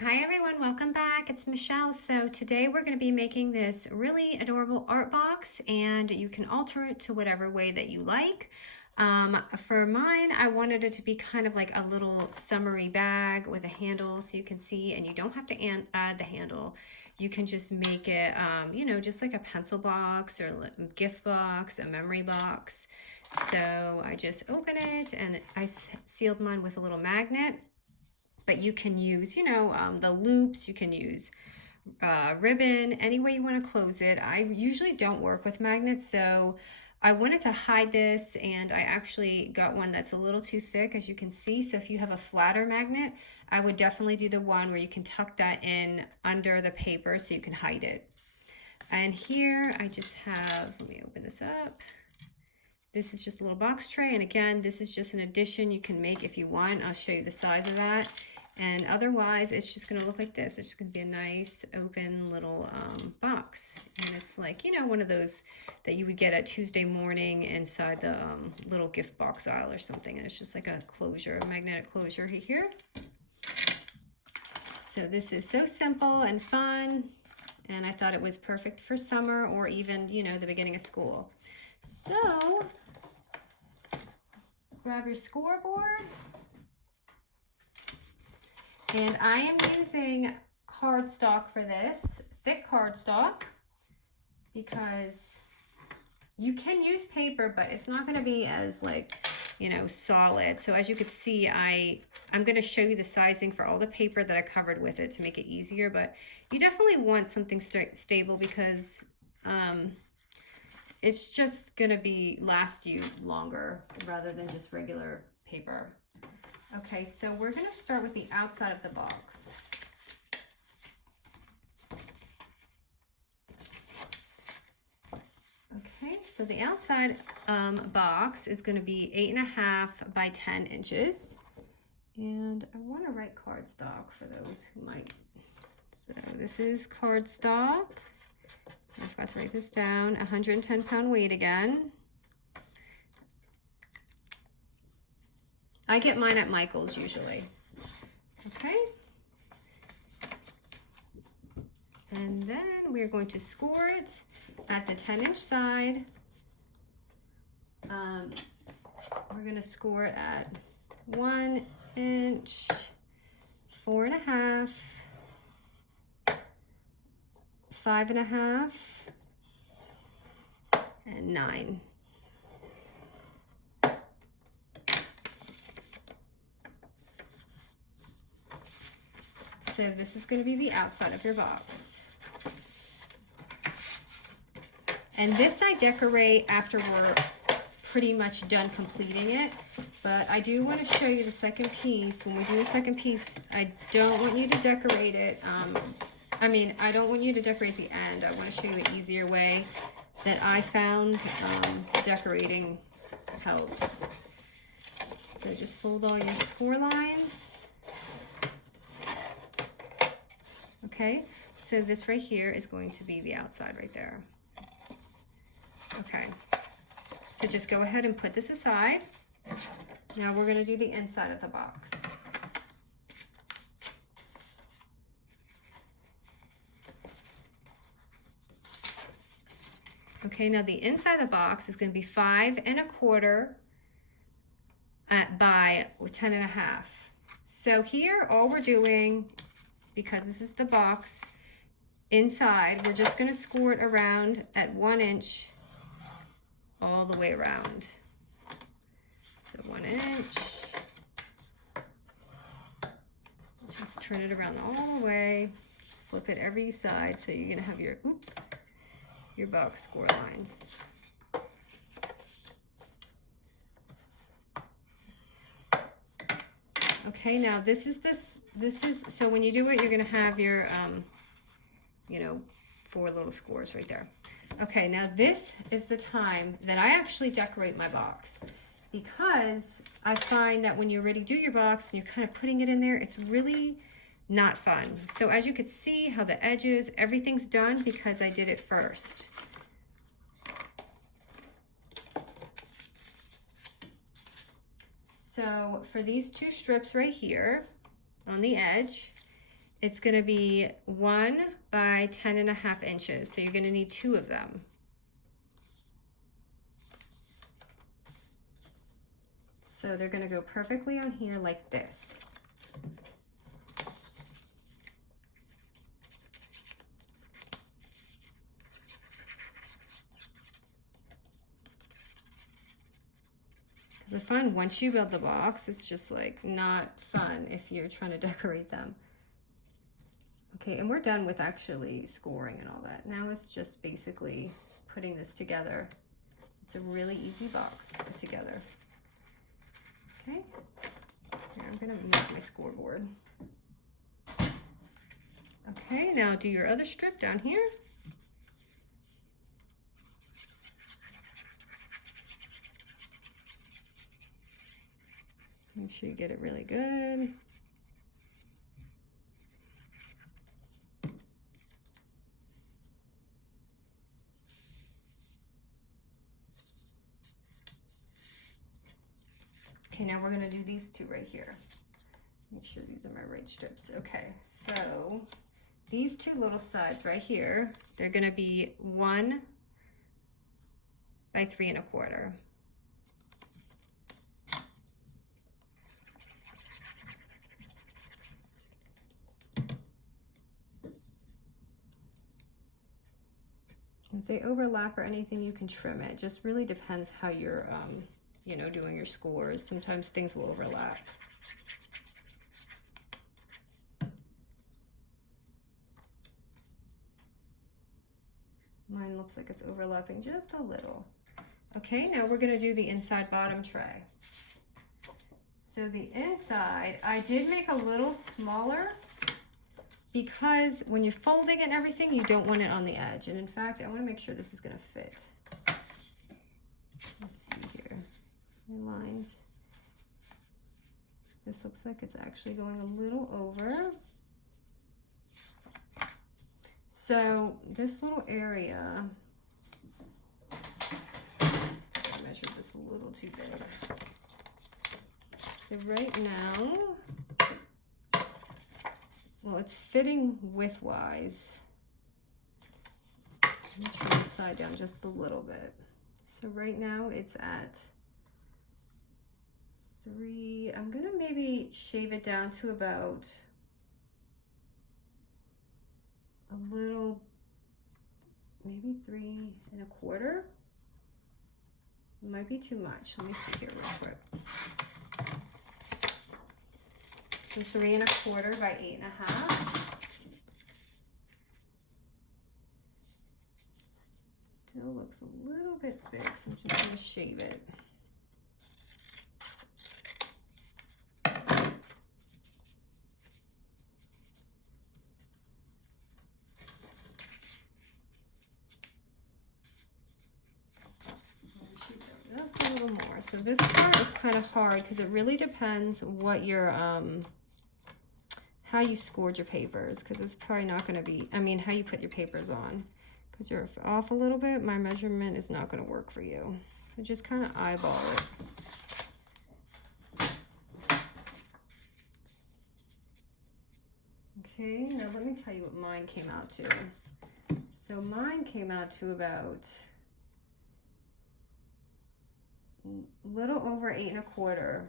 Hi everyone, welcome back. It's Michelle. So today we're going to be making this really adorable art box, and you can alter it to whatever way that you like. For mine, I wanted it to be kind of like a little summery bag with a handle so you can see, and you don't have to add the handle. You can just make it, just like a pencil box or a gift box, a memory box. So I just open it and I sealed mine with a little magnet. But you can use, the loops, you can use ribbon, any way you want to close it. I usually don't work with magnets, so I wanted to hide this, and I actually got one that's a little too thick, as you can see. So if you have a flatter magnet, I would definitely do the one where you can tuck that in under the paper so you can hide it. And here I just have, let me open this up. This is just a little box tray, and again, this is just an addition you can make if you want. I'll show you the size of that. And otherwise, it's just gonna look like this. It's just gonna be a nice open little box. And it's like, one of those that you would get at Tuesday morning inside the little gift box aisle or something. And it's just like a closure, a magnetic closure here. So this is so simple and fun. And I thought it was perfect for summer or even, the beginning of school. So grab your scoreboard. And I am using cardstock for this, thick cardstock, because you can use paper, but it's not going to be as solid. So as you can see, I'm going to show you the sizing for all the paper that I covered with it to make it easier, but you definitely want something stable because it's just going to last you longer rather than just regular paper. Okay, so we're going to start with the outside of the box. Okay, so the outside box is going to be 8.5 by 10 inches. And I want to write cardstock for those who might. So this is cardstock. I forgot to write this down. 110-pound weight again. I get mine at Michael's usually. Okay. And then we're going to score it at the 10-inch side. We're going to score it at 1 inch, 4.5, 5.5, and 9. So this is going to be the outside of your box. And this I decorate after we're pretty much done completing it. But I do want to show you the second piece. When we do the second piece, I don't want you to decorate it. I don't want you to decorate the end. I want to show you an easier way that I found decorating helps. So just fold all your score lines. Okay, so this right here is going to be the outside right there. Okay, so just go ahead and put this aside. Now we're going to do the inside of the box. Okay, now the inside of the box is going to be 5.25 by 10.5. So here, all we're doing, because this is the box, inside, we're just going to score it around at 1 inch all the way around. So 1 inch. Just turn it around all the way. Flip it every side so you're going to have your box score lines. Okay, now this is so when you do it, you're going to have your 4 little scores right there. Okay, now this is the time that I actually decorate my box, because I find that when you already do your box and you're kind of putting it in there, it's really not fun. So as you can see how the edges, everything's done because I did it first. So for these 2 strips right here on the edge, it's going to be 1 by 10.5 inches. So you're going to need 2 of them. So they're going to go perfectly on here like this. Because I find once you build the box, it's just like not fun if you're trying to decorate them. Okay, and we're done with actually scoring and all that. Now it's just basically putting this together. It's a really easy box to put together. Okay, here, I'm gonna move my scoreboard. Okay, now do your other strip down here. Make sure you get it really good. Okay, now we're gonna do these 2 right here. Make sure these are my right strips. Okay, so these 2 little sides right here, they're gonna be 1 by 3 1/4. If they overlap or anything, you can trim it. Just really depends how you're, you know, doing your scores. Sometimes things will overlap. Mine looks like it's overlapping just a little. Okay, now we're gonna do the inside bottom tray. So the inside, I did make a little smaller because when you're folding and everything, you don't want it on the edge. And in fact, I wanna make sure this is gonna fit. Let's see here, my lines. This looks like it's actually going a little over. So this little area, I measured this a little too big. So right now, well, it's fitting width-wise. I'm gonna turn the side down just a little bit. So right now it's at 3. I'm gonna maybe shave it down to about a little, maybe 3 1/4. It might be too much. Let me see here real quick. So 3 1/4 by 8 1/2. Still looks a little bit big, so I'm just gonna shave it. Just a little more. So this part is kind of hard because it really depends what your how you scored your papers, because it's probably not going to be, I mean, how you put your papers on, because you're off a little bit, my measurement is not going to work for you. So just kind of eyeball it. Okay, now let me tell you what mine came out to. So mine came out to about a little over 8 1/4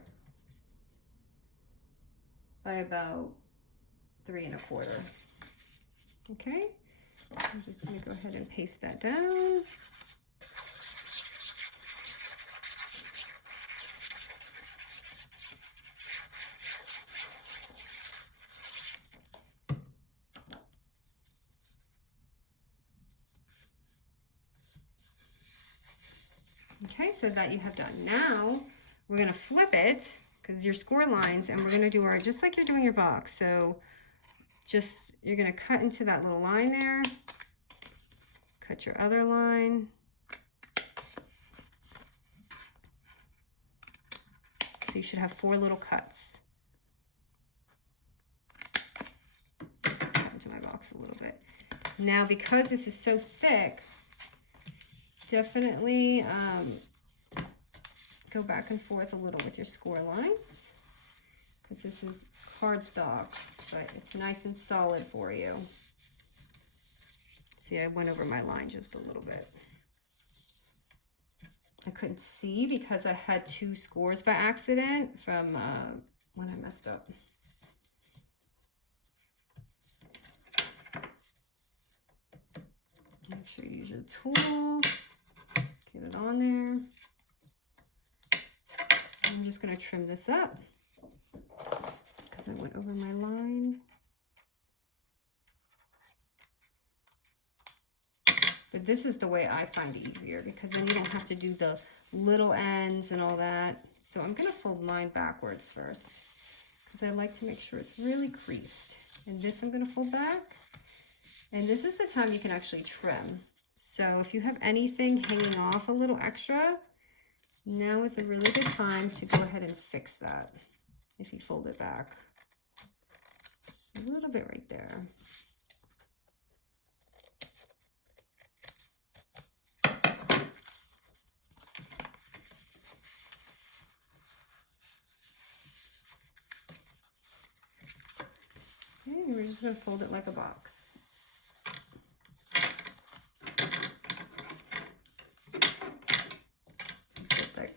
by about 3 1/4. Okay, I'm just going to go ahead and paste that down. Okay, so that you have done. Now we're going to flip it because your score lines, and we're going to do our, just like you're doing your box. So just, you're going to cut into that little line there, cut your other line. So you should have 4 little cuts. Just cut into my box a little bit. Now, because this is so thick, definitely go back and forth a little with your score lines. because this is cardstock, but it's nice and solid for you. See, I went over my line just a little bit. I couldn't see because I had 2 scores by accident from when I messed up. Make sure you use your tool, get it on there. I'm just going to trim this up because I went over my line. But this is the way I find easier because then you don't have to do the little ends and all that. So I'm going to fold mine backwards first because I like to make sure it's really creased. And this I'm going to fold back. And this is the time you can actually trim. So if you have anything hanging off a little extra, now is a really good time to go ahead and fix that if you fold it back. Just a little bit right there. Okay, and we're just going to fold it like a box. Get that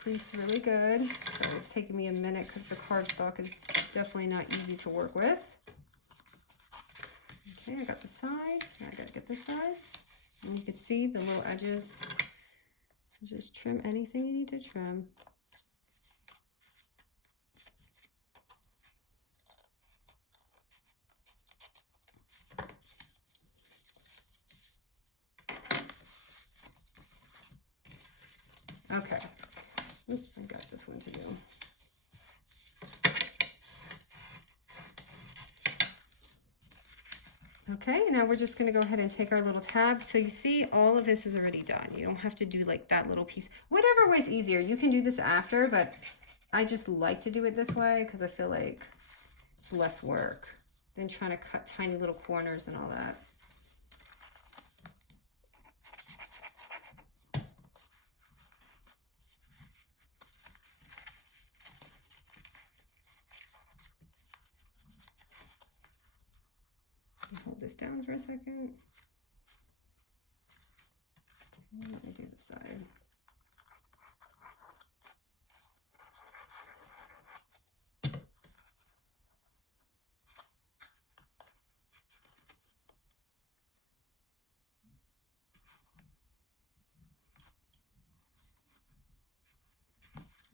crease really good. So it's taking me a minute because the cardstock is definitely not easy to work with. Okay, I got the sides. Now I got to get this side. And you can see the little edges. So just trim anything you need to trim. Okay, oops, I got this one to do. Okay, now we're just gonna go ahead and take our little tab. So you see all of this is already done. You don't have to do like that little piece. Whatever way's easier, you can do this after, but I just like to do it this way because I feel like it's less work than trying to cut tiny little corners and all that. Hold this down for a second. And let me do this side.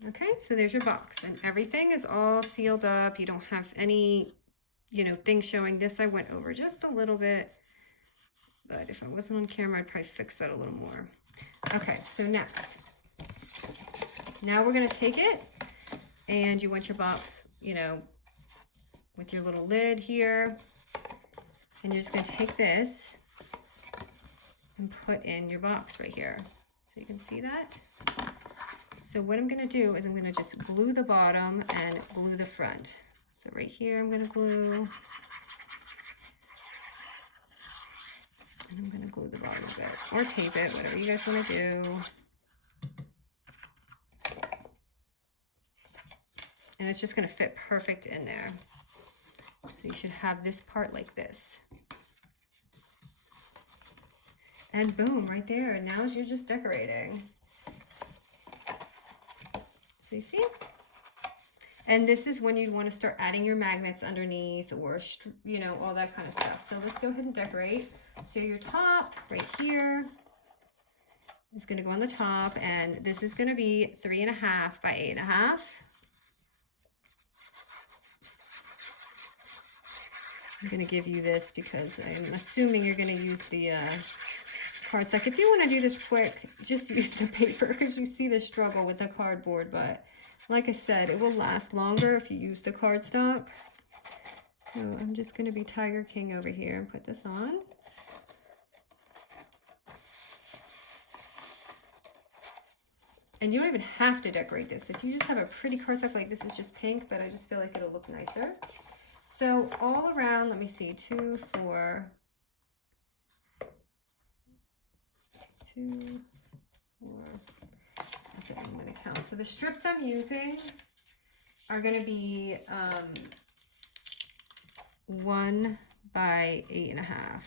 Okay, so there's your box and everything is all sealed up. You don't have any, you know, things showing. This I went over just a little bit, but if I wasn't on camera, I'd probably fix that a little more. Okay, so next, now we're gonna take it and you want your box, you know, with your little lid here, and you're just gonna take this and put in your box right here. So you can see that. So what I'm gonna do is I'm gonna just glue the bottom and glue the front. So right here, I'm gonna glue, and I'm gonna glue the bottom a bit, or tape it, whatever you guys wanna do. And it's just gonna fit perfect in there. So you should have this part like this. And boom, right there. And now you're just decorating. So you see? And this is when you want to start adding your magnets underneath, or, you know, all that kind of stuff. So let's go ahead and decorate. So your top right here is going to go on the top, and this is going to be 3.5 by 8.5. I'm going to give you this because I'm assuming you're going to use the cardstock. If you want to do this quick, just use the paper because you see the struggle with the cardboard. But like I said, it will last longer if you use the cardstock. So I'm just going to be Tiger King over here and put this on. And you don't even have to decorate this. If you just have a pretty cardstock like this, is just pink, but I just feel like it'll look nicer. So all around, let me see, 2, 4, 2, 4. Okay, I'm going to count. So the strips I'm using are going to be 1 by 8.5.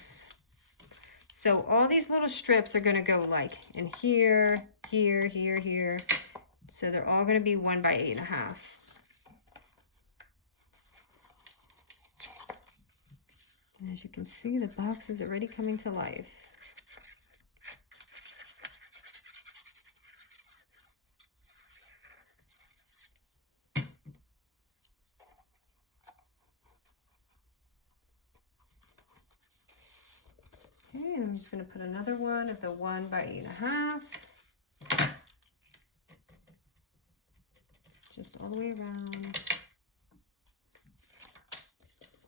So all these little strips are going to go like in here, here, here, here. So they're all going to be 1 by 8.5. And as you can see, the box is already coming to life. Okay, and I'm just going to put another one of the 1 by 8.5. Just all the way around.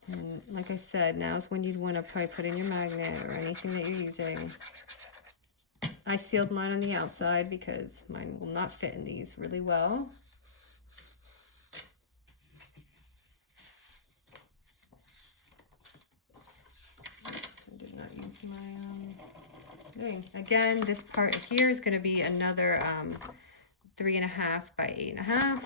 And like I said, now is when you'd want to probably put in your magnet or anything that you're using. I sealed mine on the outside because mine will not fit in these really well. Oops, I did not use my thing. Again, this part here is going to be another 3.5 by 8.5.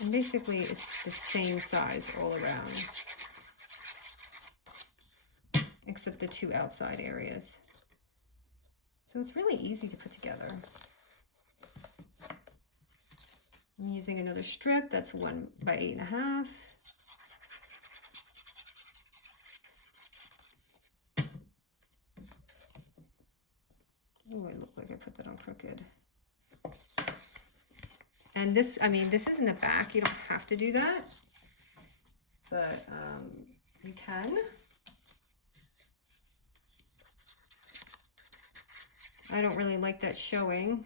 And basically it's the same size all around, except the 2 outside areas. So it's really easy to put together. I'm using another strip that's 1 by 8.5. Oh, it looked like I put that on crooked. And this, I mean, this is in the back. You don't have to do that, but you can. I don't really like that showing,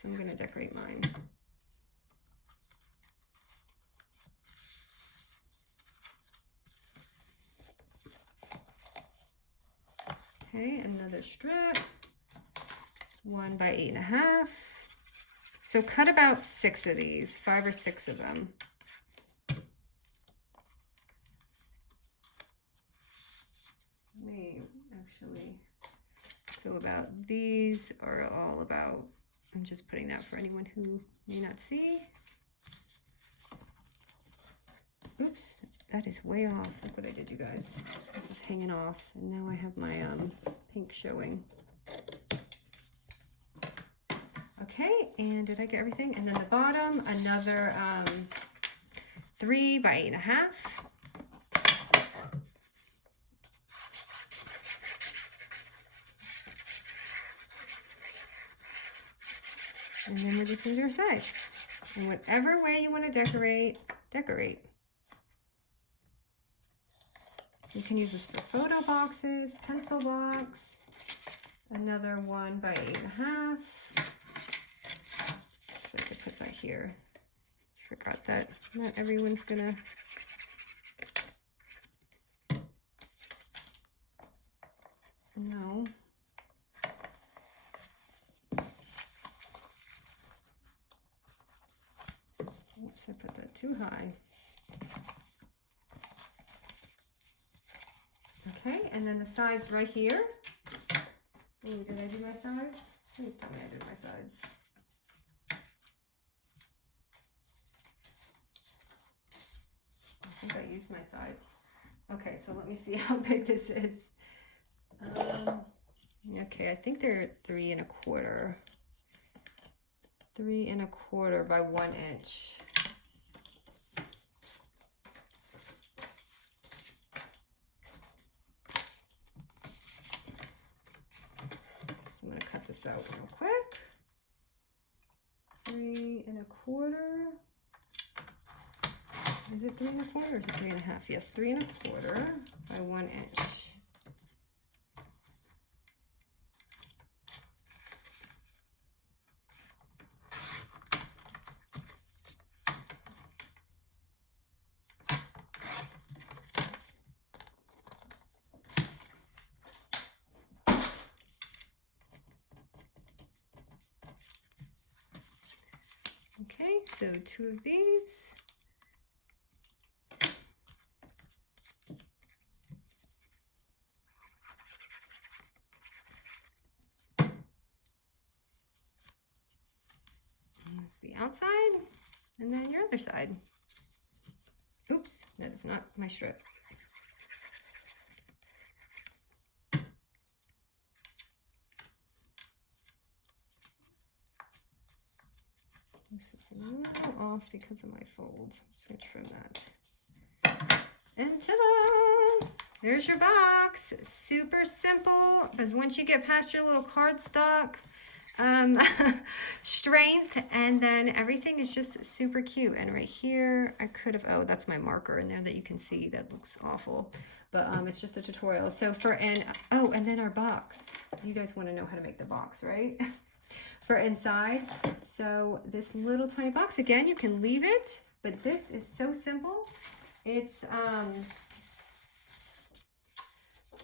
so I'm going to decorate mine. Okay, another strip, 1 by 8.5. So cut about 6 of these, 5 or 6 of them. Actually, so about these are all about, I'm just putting that for anyone who may not see. Oops, that is way off. Look what I did, you guys. This is hanging off, and now I have my pink showing. Okay, and did I get everything? And then the bottom, another 3 by 8.5. And then we're just going to do our sides. And whatever way you want to decorate, decorate. You can use this for photo boxes, pencil box, another 1 by 8.5. So I could put that here. Forgot that not everyone's gonna. No. Oops, I put that too high. Okay, and then the sides right here. Ooh, did I do my sides? Please tell me I did my sides. I think I used my sides. Okay, so let me see how big this is. Okay, I think they're 3 1/4. 3 1/4 by 1 inch. So I'm going to cut this out real quick. 3 1/4. Is it 3 1/4 or is it 3 1/2? Yes, 3 1/4 by 1 inch. Okay, so 2 of these. That's the outside, and then your other side. Oops, that is not my strip. This is a little off because of my folds. I'm just gonna trim that. And ta-da! There's your box. Super simple, because once you get past your little cardstock strength, and then everything is just super cute. And right here, I could have, oh, that's my marker in there that you can see. That looks awful. But it's just a tutorial. So oh, and then our box. You guys want to know how to make the box, right? For inside. So this little tiny box, again, you can leave it, but this is so simple. It's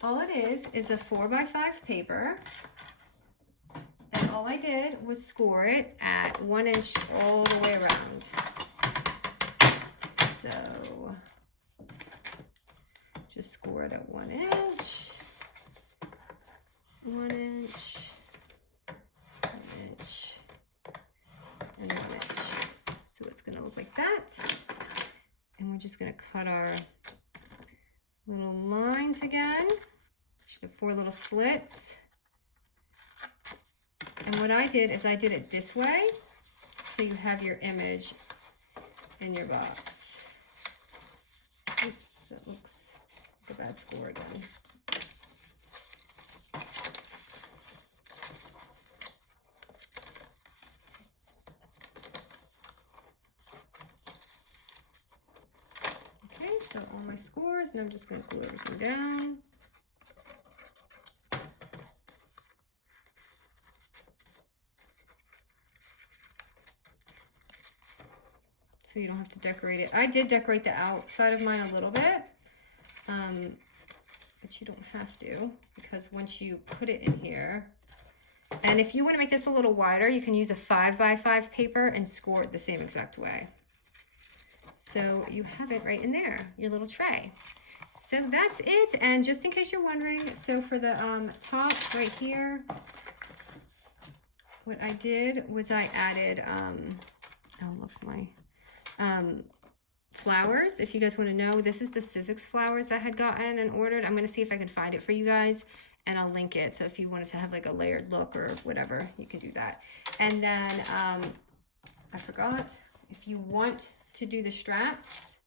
all it is a 4x5 paper, and all I did was score it at 1 inch all the way around. So just score it at 1 inch, 1 inch, 1 inch, and 1 inch. So it's gonna look like that. And we're just gonna cut our little lines again. Should have 4 little slits. And what I did is I did it this way, so you have your image in your box. Oops, that looks like a bad score again. Okay, so all my scores, and I'm just going to glue everything down. So you don't have to decorate it. I did decorate the outside of mine a little bit, but you don't have to, because once you put it in here, and if you want to make this a little wider, you can use a 5x5 paper and score it the same exact way. So you have it right in there, your little tray. So that's it. And just in case you're wondering, so for the top right here, what I did was I added, oh look, my flowers. If you guys want to know, this is the Sizzix flowers I had gotten and ordered. I'm going to see if I can find it for you guys, and I'll link it. So if you wanted to have like a layered look or whatever, you can do that. And then I forgot, if you want to do the straps,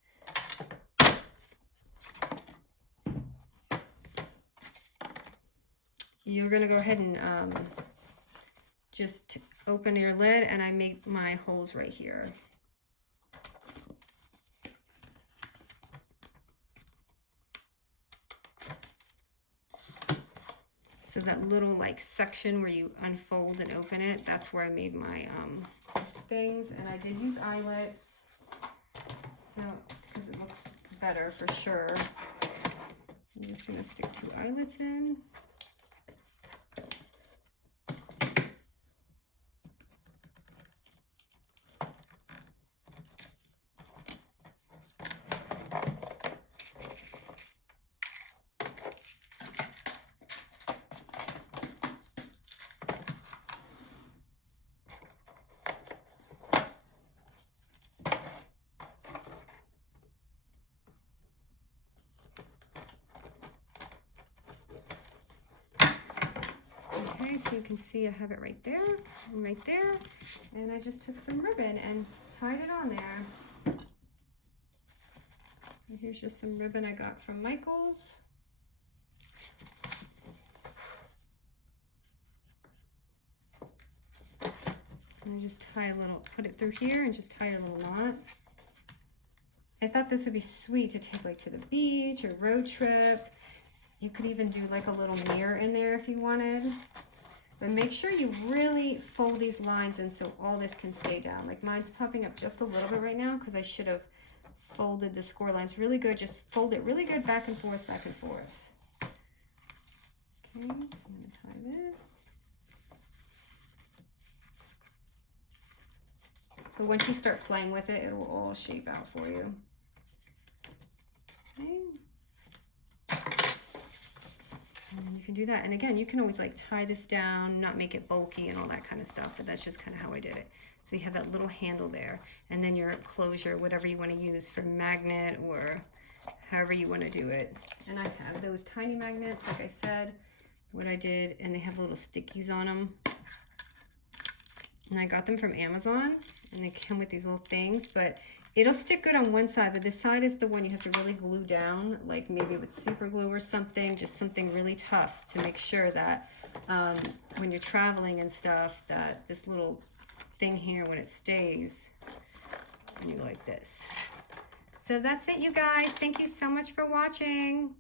you're going to go ahead and just open your lid, and I make my holes right here. So that little like section where you unfold and open it, that's where I made my things. And I did use eyelets, so because it looks better for sure. So I'm just gonna stick 2 eyelets in. Okay, so you can see I have it right there and right there, and I just took some ribbon and tied it on there. And here's just some ribbon I got from Michael's. And I just tie a little, put it through here and just tie a little knot. I thought this would be sweet to take like to the beach or road trip. You could even do like a little mirror in there if you wanted. But make sure you really fold these lines in so all this can stay down. Like mine's popping up just a little bit right now because I should have folded the score lines really good. Just fold it really good back and forth, back and forth. Okay, I'm gonna tie this. But once you start playing with it, it will all shape out for you. Okay. And can do that. And again, you can always like tie this down, not make it bulky and all that kind of stuff, but that's just kind of how I did it. So you have that little handle there, and then your closure, whatever you want to use for magnet or however you want to do it. And I have those tiny magnets, like I said, what I did, and they have little stickies on them. And I got them from Amazon, and they come with these little things, but it'll stick good on one side, but this side is the one you have to really glue down, like maybe with super glue or something, just something really tough to make sure that when you're traveling and stuff, that this little thing here, when it stays, and you like this. So that's it, you guys. Thank you so much for watching.